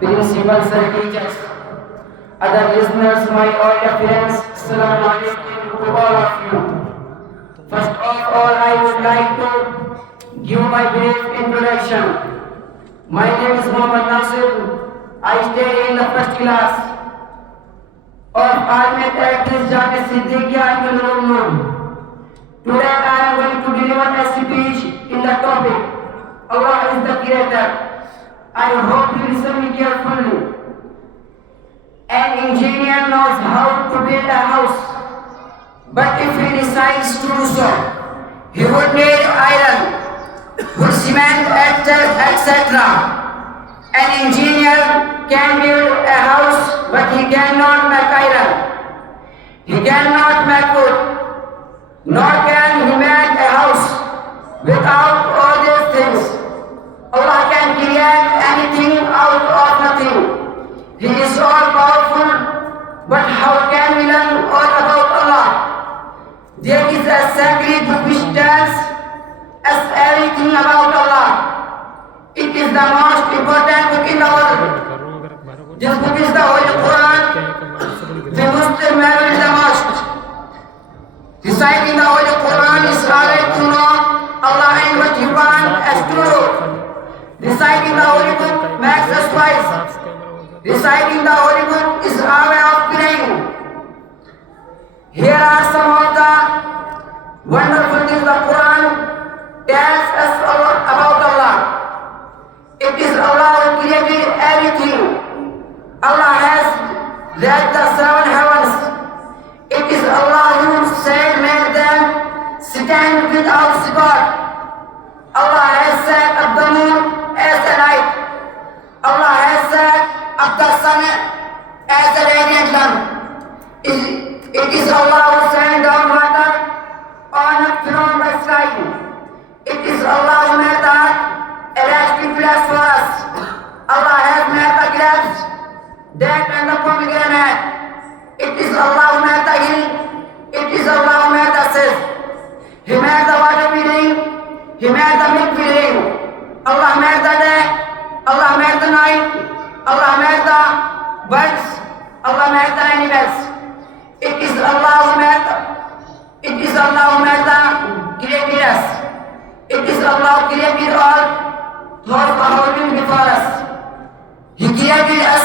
principals and teachers, other listeners, my older friends, Assalamu alaikum to all of you. First of all, I would like to give my brief introduction. My name is Muhammad Nasir. I stay in the first class of Ahmed Actress Jami Siddiqia and Ulum. Today I am going to deliver a speech in the topic, Allah is the Creator. I hope you listen me carefully. An engineer knows how to build a house, but if he decides to do so, he would need iron, wood, cement, etc. An engineer can build a house, but he cannot make iron. He cannot make wood, nor can he make a house without all these things. Allah can create anything out of nothing. He is all powerful, but how can we learn all about Allah? There is a sacred book which tells us everything about Allah. It is the most important book in the world. This book is the Holy Quran. The Muslim married the most. Reciting the Holy Quran is alright to know Allah and what He wants us to do. Reciting the Holy Book makes us wise. Reciting the Holy Book is our way of praying. Here are some of the wonderful things the Quran tells us about Allah. It is Allah who created everything. Allah has led the 7 heavens. It is Allah who said, made them stand without support. Allah has set up the moon as a light. Allah has set up the sun as a radiant lamp. It is Allah who sent down water on up from the sky. It is Allah who made the earth a resting place for us. Allah has made the grapes, date and the pomegranate. It is Allah who made the hill. It is Allah who made the sea. He made the water we drink. He made the milk we drink. Allah made the day. Allah made the night. Allah made the birds. Allah made the animals. It is Allah who made the created us. It is Allah who created all those who have been before us. He created us